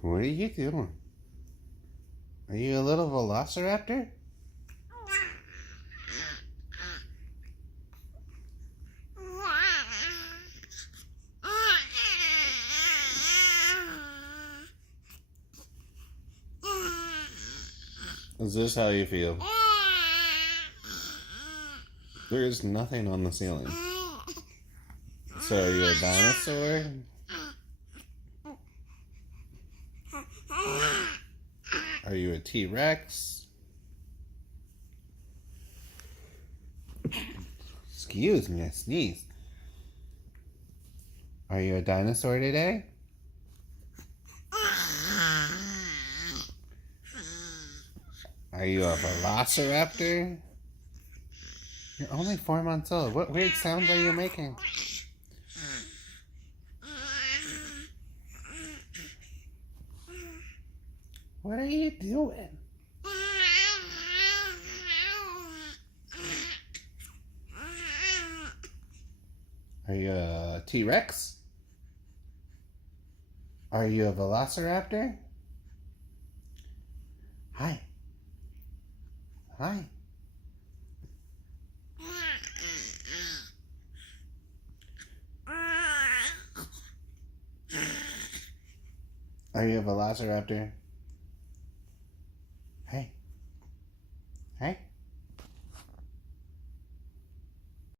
What are you doing? Are you a little velociraptor? Is this how you feel? There's nothing on the ceiling. So are you a dinosaur? Are you a T-Rex? Excuse me, I sneezed. Are you a dinosaur today? Are you a velociraptor? You're only 4 months old. What weird sounds are you making? What are you doing? Are you a T-Rex? Are you a velociraptor? Hi. Hi. Are you a velociraptor?